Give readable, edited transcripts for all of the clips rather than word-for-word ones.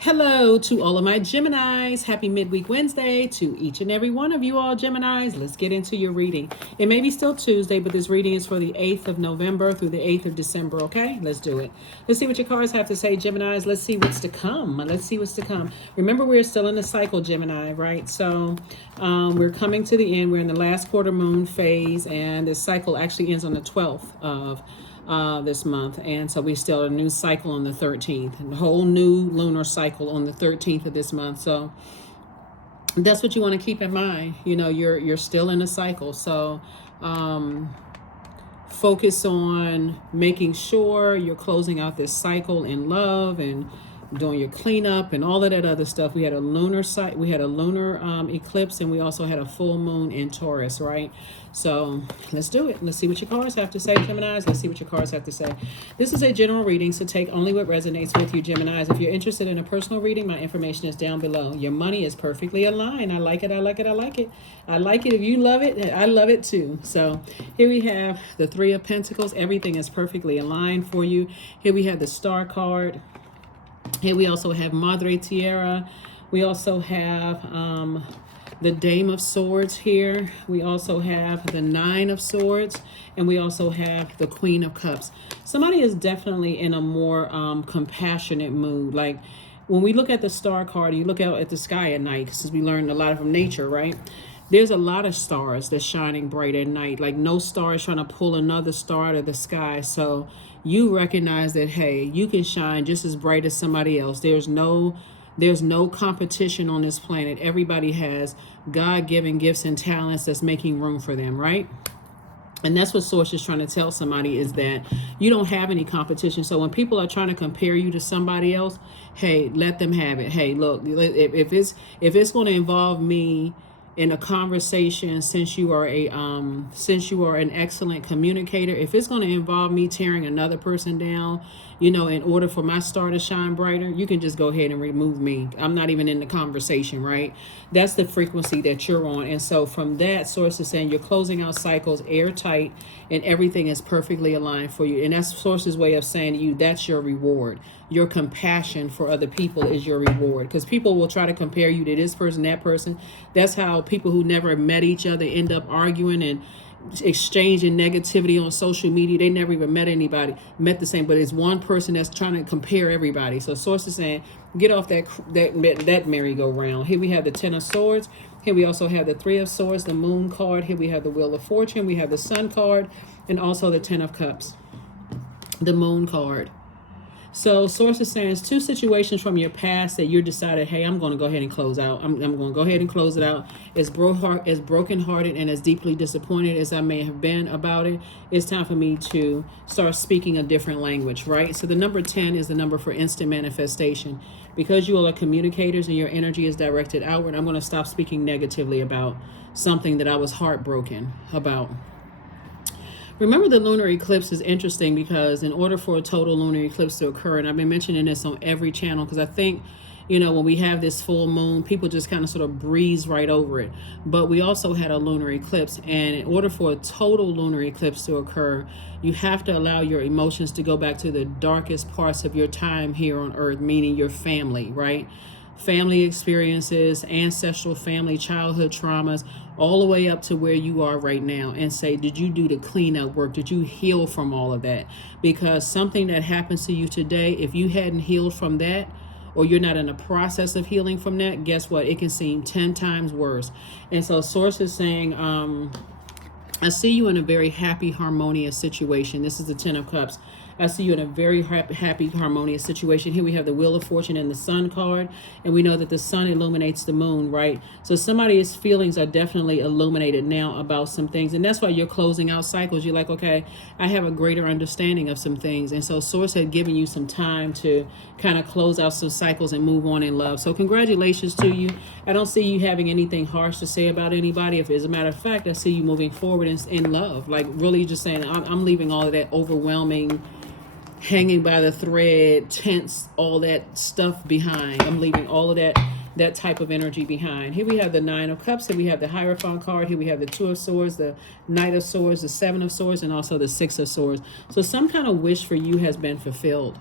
Hello to all of my Geminis. Happy midweek Wednesday to each and every one of you all Geminis. Let's get into your reading. It may be still Tuesday, but this reading is for the 8th of November through the 8th of December, okay? Let's do it. Let's see what your cards have to say, Geminis. Let's see what's to come. Let's see what's to come. Remember, we're still in the cycle, Gemini, right? So we're coming to the end. We're in the last quarter moon phase, and the cycle actually ends on the 12th of this month, and so we still a new cycle on the 13th, and a whole new lunar cycle on the 13th of this month. So that's what you want to keep in mind. You know, you're still in a cycle, so focus on making sure you're closing out this cycle in love and doing your cleanup and all of that other stuff. We had a lunar eclipse, and we also had a full moon in Taurus, right? So let's do it. Let's see what your cards have to say, Geminis. Let's see what your cards have to say. This is a general reading, so take only what resonates with you, Geminis. If you're interested in a personal reading, my information is down below. Your money is perfectly aligned. I like it. I like it. I like it. I like it. If you love it, I love it too. So here we have the Three of Pentacles. Everything is perfectly aligned for you. Here we have the Star card. Here we also have Madre Tierra. We also have the Dame of Swords here. We also have the Nine of Swords. And we also have the Queen of Cups. Somebody is definitely in a more compassionate mood. Like when we look at the Star card, you look out at the sky at night, because we learned a lot from nature, right? There's a lot of stars that's shining bright at night. Like no star is trying to pull another star out of the sky. So you recognize that, hey, you can shine just as bright as somebody else. There's no competition on this planet. Everybody has God-given gifts and talents that's making room for them, right? And that's what Source is trying to tell somebody, is that you don't have any competition. So when people are trying to compare you to somebody else, hey, let them have it. Hey, look, if it's going to involve me in a conversation, since you are an excellent communicator, if it's going to involve me tearing another person down, you know, in order for my star to shine brighter, you can just go ahead and remove me. I'm not even in the conversation, right? That's the frequency that you're on. And so from that, Source is saying you're closing out cycles airtight and everything is perfectly aligned for you. And that's Source's way of saying to you, that's your reward. Your compassion for other people is your reward, because people will try to compare you to this person, that person. That's how people who never met each other end up arguing and exchanging negativity on social media. They never even met the same, but it's one person that's trying to compare everybody. So Source is saying, get off that merry-go-round. Here we have the Ten of Swords. Here we also have the Three of Swords, the Moon card. Here we have the Wheel of Fortune. We have the Sun card, and also the Ten of Cups, the Moon card. So Source is saying it's two situations from your past that you decided, hey, I'm going to go ahead and close out. I'm going to go ahead and close it out. As brokenhearted and as deeply disappointed as I may have been about it, it's time for me to start speaking a different language, right? So the number 10 is the number for instant manifestation. Because you all are communicators and your energy is directed outward, I'm going to stop speaking negatively about something that I was heartbroken about. Remember, the lunar eclipse is interesting because in order for a total lunar eclipse to occur, and I've been mentioning this on every channel, because I think, you know, when we have this full moon, people just kind of sort of breeze right over it. But we also had a lunar eclipse, and in order for a total lunar eclipse to occur, you have to allow your emotions to go back to the darkest parts of your time here on Earth, meaning your family, right? Family experiences, ancestral family, childhood traumas, all the way up to where you are right now, and say, did you do the cleanup work? Did you heal from all of that? Because something that happens to you today, if you hadn't healed from that, or you're not in the process of healing from that, guess what? It can seem 10 times worse. And so Source is saying, I see you in a very happy, harmonious situation. This is the Ten of Cups. I see you in a very happy, harmonious situation. Here we have the Wheel of Fortune and the Sun card. And we know that the sun illuminates the moon, right? So somebody's feelings are definitely illuminated now about some things. And that's why you're closing out cycles. You're like, okay, I have a greater understanding of some things. And so Source had given you some time to kind of close out some cycles and move on in love. So congratulations to you. I don't see you having anything harsh to say about anybody. If as a matter of fact, I see you moving forward in love. Like really just saying, I'm leaving all of that overwhelming, hanging by the thread, tense, all that stuff behind. I'm leaving all of that type of energy behind. Here we have the Nine of Cups. Here we have the Hierophant card. Here we have the Two of Swords, the Knight of Swords, the Seven of Swords, and also the Six of Swords. So some kind of wish for you has been fulfilled.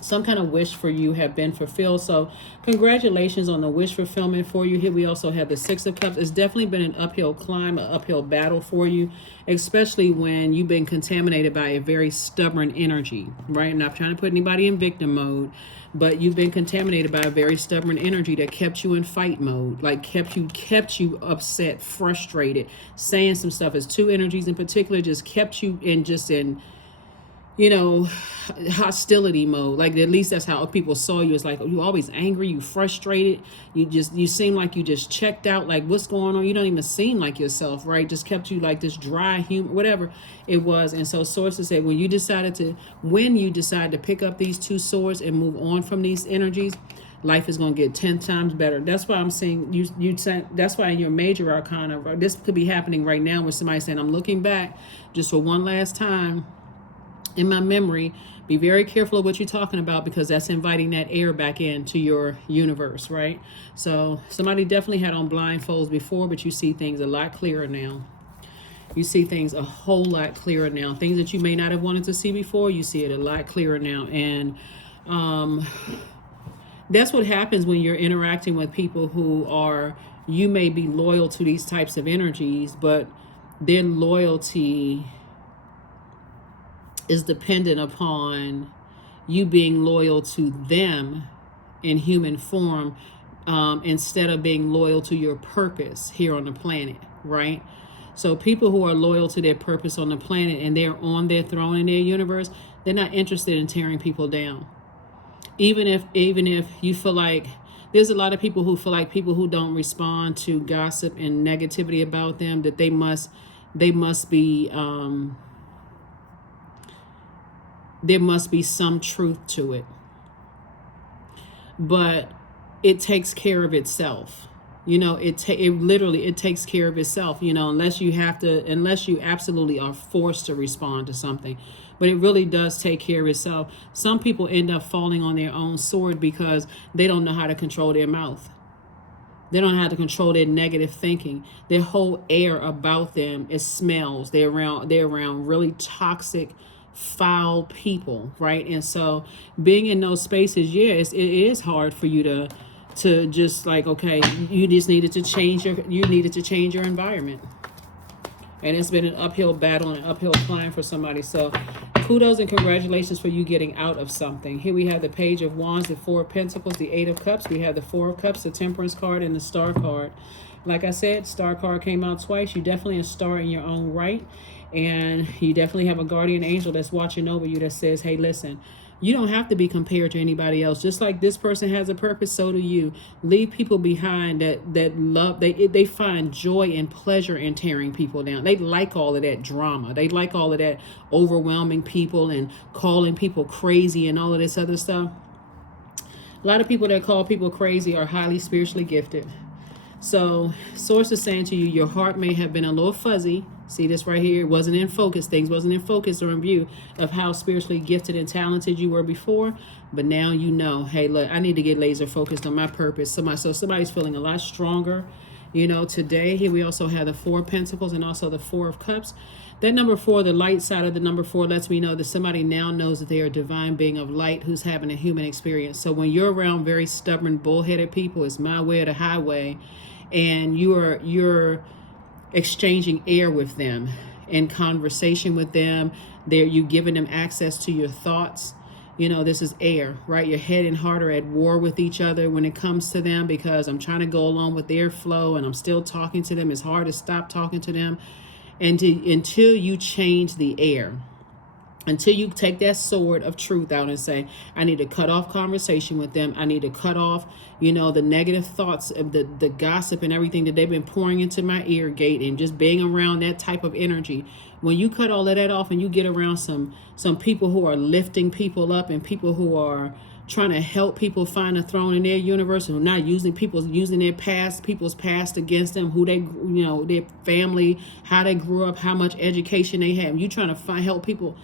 some kind of wish for you have been fulfilled. So congratulations on the wish fulfillment for you. Here we also have the Six of Cups. It's definitely been an uphill climb, an uphill battle for you, especially when you've been contaminated by a very stubborn energy, right? I'm not trying to put anybody in victim mode, but you've been contaminated by a very stubborn energy that kept you in fight mode, like kept you upset, frustrated, saying some stuff. As two energies in particular just kept you in hostility mode. Like, at least that's how people saw you. It's like, you always angry, you frustrated, you seem like you just checked out, like, what's going on? You don't even seem like yourself, right? Just kept you like this dry humor, whatever it was. And so sources said when you decide to pick up these two swords and move on from these energies, life is going to get 10 times better. That's why I'm saying that's why in your major arcana, this could be happening right now, with somebody saying, I'm looking back just for one last time in my memory. Be very careful of what you're talking about, because that's inviting that air back into your universe, right? So somebody definitely had on blindfolds before, but you see things a lot clearer now. You see things a whole lot clearer now. Things that you may not have wanted to see before, you see it a lot clearer now. And that's what happens when you're interacting with people you may be loyal to these types of energies, but their loyalty is dependent upon you being loyal to them in human form, instead of being loyal to your purpose here on the planet, right? So people who are loyal to their purpose on the planet and they're on their throne in their universe, they're not interested in tearing people down. Even if you feel like, there's a lot of people who feel like people who don't respond to gossip and negativity about them, that they must be there must be some truth to it. But it takes care of itself. It takes care of itself, unless you absolutely are forced to respond to something. But it really does take care of itself. Some people end up falling on their own sword because they don't know how to control their mouth. They don't know how to control their negative thinking. Their whole air about them, it smells. They're around really toxic, foul people, right? And so being in those spaces, it is hard for you to just like, okay, you needed to change your environment. And it's been an uphill battle and an uphill climb for somebody. So kudos and congratulations for you getting out of something. Here we have the Page of Wands, the Four of Pentacles, the Eight of Cups. We have the Four of Cups, the Temperance card, and the Star card. Like I said, Star card came out twice. You definitely a star in your own right. And you definitely have a guardian angel that's watching over you that says, hey, listen, you don't have to be compared to anybody else. Just like this person has a purpose, so do you. Leave people behind that love. They find joy and pleasure in tearing people down. They like all of that drama. They like all of that overwhelming people and calling people crazy and all of this other stuff. A lot of people that call people crazy are highly spiritually gifted. So source is saying to you, your heart may have been a little fuzzy. See this right here? It wasn't in focus. Things wasn't in focus or in view of how spiritually gifted and talented you were before. But now you know, hey, look, I need to get laser focused on my purpose. So somebody's feeling a lot stronger, today. Here we also have the Four of Pentacles and also the Four of Cups. That number 4, the light side of the number 4, lets me know that somebody now knows that they are a divine being of light who's having a human experience. So when you're around very stubborn, bullheaded people, it's my way or the highway, and you're exchanging air with them, in conversation with them, you giving them access to your thoughts. This is air, right? Your head and heart are at war with each other when it comes to them, because I'm trying to go along with their flow and I'm still talking to them. It's hard to stop talking to them. And until you change the air, until you take that sword of truth out and say, I need to cut off conversation with them. I need to cut off, the negative thoughts of the gossip and everything that they've been pouring into my ear gate, and just being around that type of energy. When you cut all of that off and you get around some people who are lifting people up, and people who are trying to help people find a throne in their universe, and not using people's past against them, who they, their family, how they grew up, how much education they have. You trying to help people.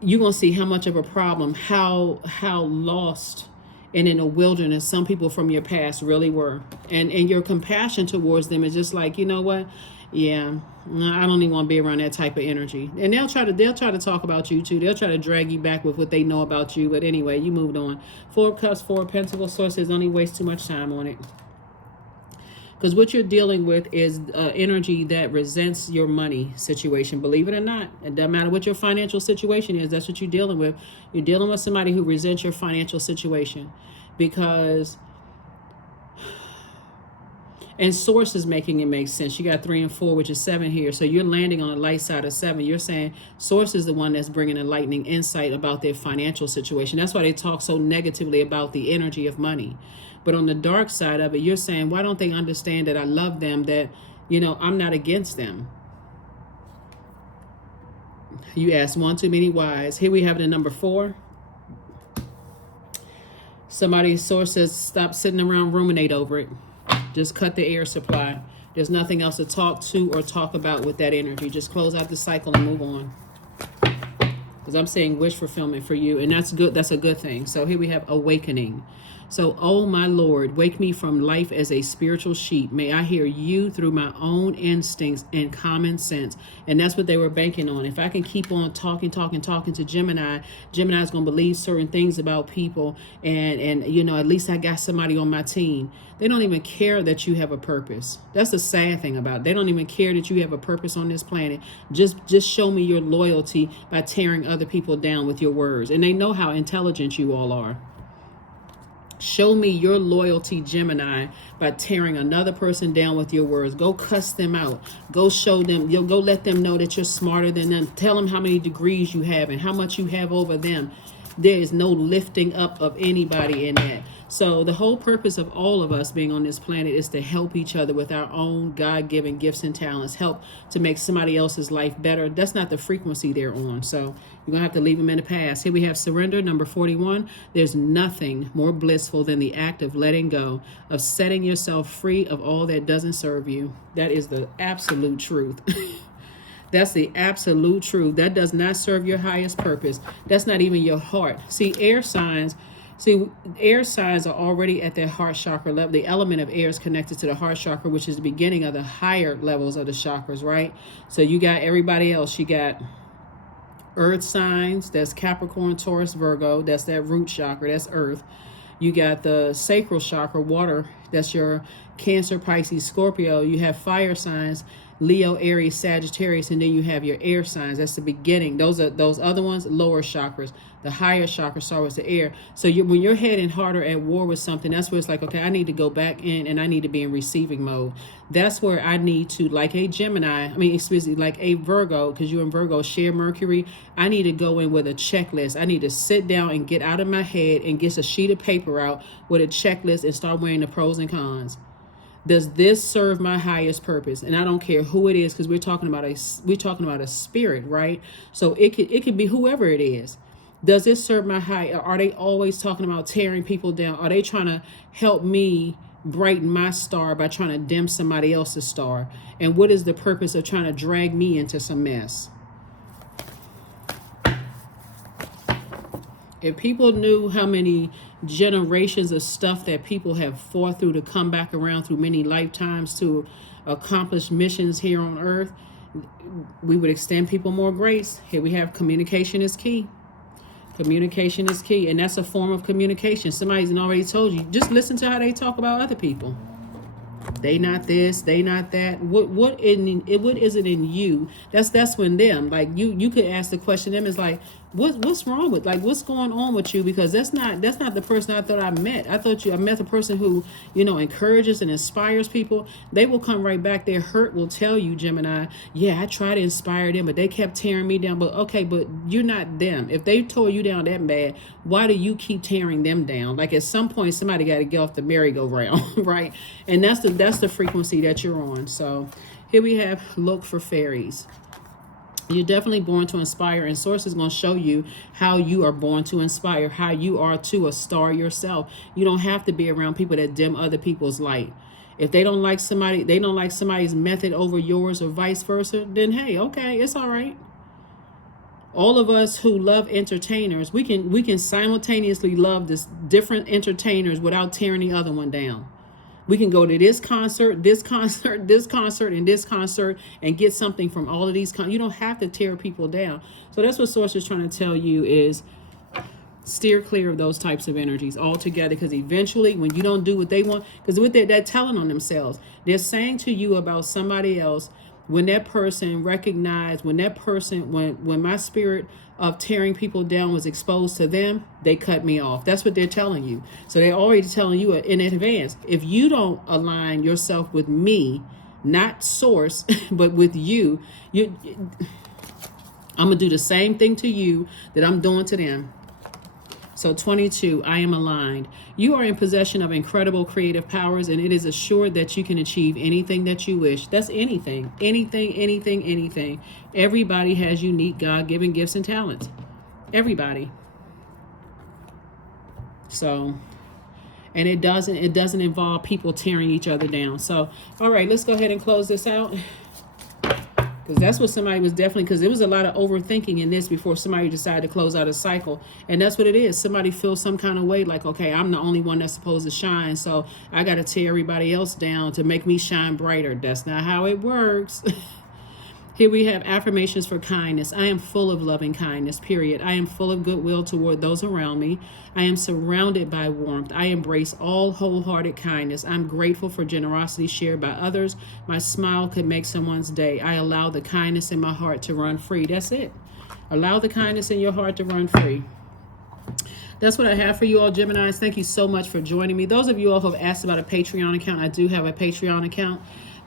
You're going to see how much of a problem, how lost and in a wilderness some people from your past really were. And your compassion towards them is just like, you know what? Yeah, no, I don't even want to be around that type of energy. And they'll try to talk about you too. They'll try to drag you back with what they know about you. But anyway, you moved on. Four of Cups, Four of Pentacles. Source says don't even waste too much time on it. Because what you're dealing with is energy that resents your money situation. Believe it or not, it doesn't matter what your financial situation is. That's what you're dealing with. You're dealing with somebody who resents your financial situation, because, and source is making it make sense. You got 3 and 4, which is 7 here. So you're landing on the light side of 7. You're saying source is the one that's bringing enlightening insight about their financial situation. That's why they talk so negatively about the energy of money. But on the dark side of it, you're saying, why don't they understand that I love them, that, I'm not against them? You asked one too many whys. Here we have the number 4. Somebody's source says, stop sitting around, ruminate over it. Just cut the air supply. There's nothing else to talk to or talk about with that energy. Just close out the cycle and move on. Because I'm saying wish fulfillment for you, and that's good. That's a good thing. So here we have awakening. So, oh my Lord, wake me from life as a spiritual sheep. May I hear you through my own instincts and common sense. And that's what they were banking on. If I can keep on talking to Gemini, Gemini's going to believe certain things about people. And at least I got somebody on my team. They don't even care that you have a purpose. That's the sad thing about it. They don't even care that you have a purpose on this planet. Just show me your loyalty by tearing other people down with your words. And they know how intelligent you all are. Show me your loyalty, Gemini, by tearing another person down with your words. Go cuss them out. Go show them. You'll go let them know that you're smarter than them. Tell them how many degrees you have and how much you have over them. There is no lifting up of anybody in that. So the whole purpose of all of us being on this planet is to help each other with our own God-given gifts and talents. Help to make somebody else's life better. That's not the frequency they're on. So you're going to have to leave them in the past. Here we have surrender, number 41. There's nothing more blissful than the act of letting go, of setting yourself free of all that doesn't serve you. That is the absolute truth. That's the absolute truth. That does not serve your highest purpose. That's not even your heart. See, air signs are already at their heart chakra level. The element of air is connected to the heart chakra, which is the beginning of the higher levels of the chakras, right? So you got everybody else. You got earth signs. That's Capricorn, Taurus, Virgo. That's that root chakra. That's earth. You got the sacral chakra, water. That's your Cancer, Pisces, Scorpio. You have fire signs, Leo, Aries, Sagittarius, and then you have your air signs. That's the beginning. Those other ones, lower chakras. The higher chakras start with the air. So when you're heading harder at war with something, that's where it's like, okay, I need to go back in and I need to be in receiving mode. That's where I need to, like a Gemini, like a Virgo, because you're in Virgo, share Mercury. I need to go in with a checklist. I need to sit down and get out of my head and get a sheet of paper out with a checklist and start weighing the pros and cons. Does this serve my highest purpose? And I don't care who it is, because we're talking about a spirit, right? So it could be whoever it is. Does it serve my high? Are they always talking about tearing people down? Are they trying to help me brighten my star by trying to dim somebody else's star? And what is the purpose of trying to drag me into some mess? If people knew how many generations of stuff that people have fought through to come back around through many lifetimes to accomplish missions here on earth, we would extend people more grace. Here we have communication is key. Communication is key, and that's a form of communication. Somebody's already told you, just listen to how they talk about other people. They not this, they not that. What is it in you? That's when them, like you could ask the question. Them is like, what's wrong with, like, what's going on with you? Because that's not the person I thought I met. I met the person who encourages and inspires people. They will come right back. Their hurt will tell you, Gemini, yeah, I tried to inspire them, but they kept tearing me down. But okay, but you're not them. If they tore you down that bad, why do you keep tearing them down? Like, at some point somebody got to get off the merry-go-round, right? And that's the frequency that you're on. So here we have look for fairies. You're definitely born to inspire, and Source is going to show you how you are born to inspire, how you are to a star yourself. You don't have to be around people that dim other people's light. If they don't like somebody's method over yours or vice versa, then hey, okay, it's all right. All of us who love entertainers, we can simultaneously love this different entertainers without tearing the other one down. We can go to this concert, this concert, this concert, and this concert, and get something from all of these. You don't have to tear people down. So that's what Source is trying to tell you is steer clear of those types of energies altogether, because eventually when you don't do what they want, because with they're telling on themselves, they're saying to you about somebody else, when that person recognized, when my spirit of tearing people down was exposed to them, they cut me off. That's what they're telling you. So they're already telling you in advance, if you don't align yourself with me, not Source, but with you, I'm going to do the same thing to you that I'm doing to them. So 22, I am aligned. You are in possession of incredible creative powers, and it is assured that you can achieve anything that you wish. That's anything, anything, anything, anything. Everybody has unique God-given gifts and talents. Everybody. So, and it doesn't involve people tearing each other down. So, all right, let's go ahead and close this out. Because that's what somebody was definitely, because there was a lot of overthinking in this before somebody decided to close out a cycle. And that's what it is. Somebody feels some kind of way like, okay, I'm the only one that's supposed to shine, so I got to tear everybody else down to make me shine brighter. That's not how it works. Here we have affirmations for kindness. I am full of loving kindness, period. I am full of goodwill toward those around me. I am surrounded by warmth. I embrace all wholehearted kindness. I'm grateful for generosity shared by others. My smile could make someone's day. I allow the kindness in my heart to run free. That's it. Allow the kindness in your heart to run free. That's what I have for you all, Geminis. Thank you so much for joining me. Those of you all who have asked about a Patreon account, I do have a Patreon account.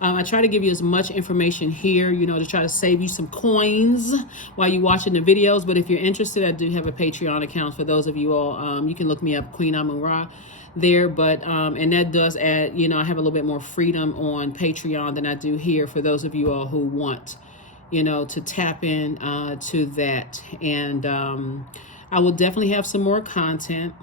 I try to give you as much information here, to try to save you some coins while you're watching the videos. But if you're interested, I do have a Patreon account for those of you all. You can look me up, Queen Amun Ra, there. But and that does add, I have a little bit more freedom on Patreon than I do here for those of you all who want, to tap in to that. And I will definitely have some more content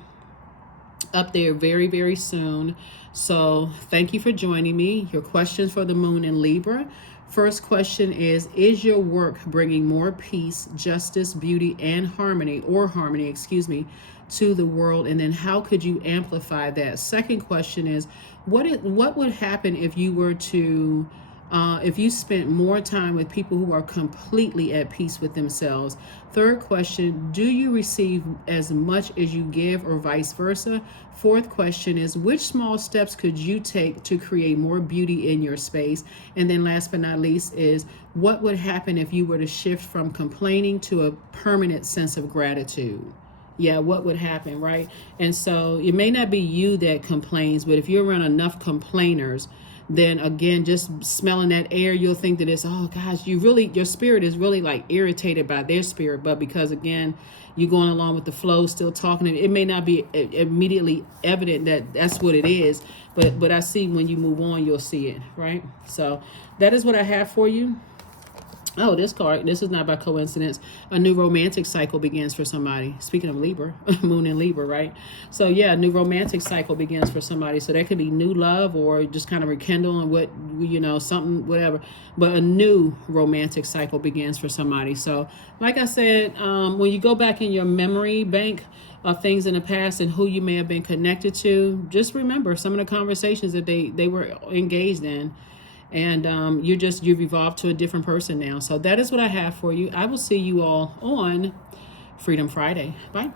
up there very, very soon. So thank you for joining me. Your questions for the moon in Libra. First question is your work bringing more peace, justice, beauty, and harmony to the world? And then how could you amplify that? Second question is, what would happen if you were to if you spent more time with people who are completely at peace with themselves? Third question, do you receive as much as you give, or vice versa? Fourth question is, which small steps could you take to create more beauty in your space? And then last but not least is, what would happen if you were to shift from complaining to a permanent sense of gratitude? Yeah, what would happen, right? And so it may not be you that complains, but if you're around enough complainers, then again, just smelling that air, you'll think that it's, oh gosh, your spirit is really like irritated by their spirit. But because again, you're going along with the flow, still talking, it may not be immediately evident that that's what it is. But I see when you move on, you'll see it, right? So that is what I have for you. Oh, this card, this is not by coincidence. A new romantic cycle begins for somebody. Speaking of Libra, moon in Libra, right? So yeah, a new romantic cycle begins for somebody. So that could be new love, or just kind of rekindling what, something, whatever. But a new romantic cycle begins for somebody. So like I said, when you go back in your memory bank of things in the past and who you may have been connected to, just remember some of the conversations that they were engaged in. And you've evolved to a different person now. So that is what I have for you. I will see you all on Freedom Friday. Bye.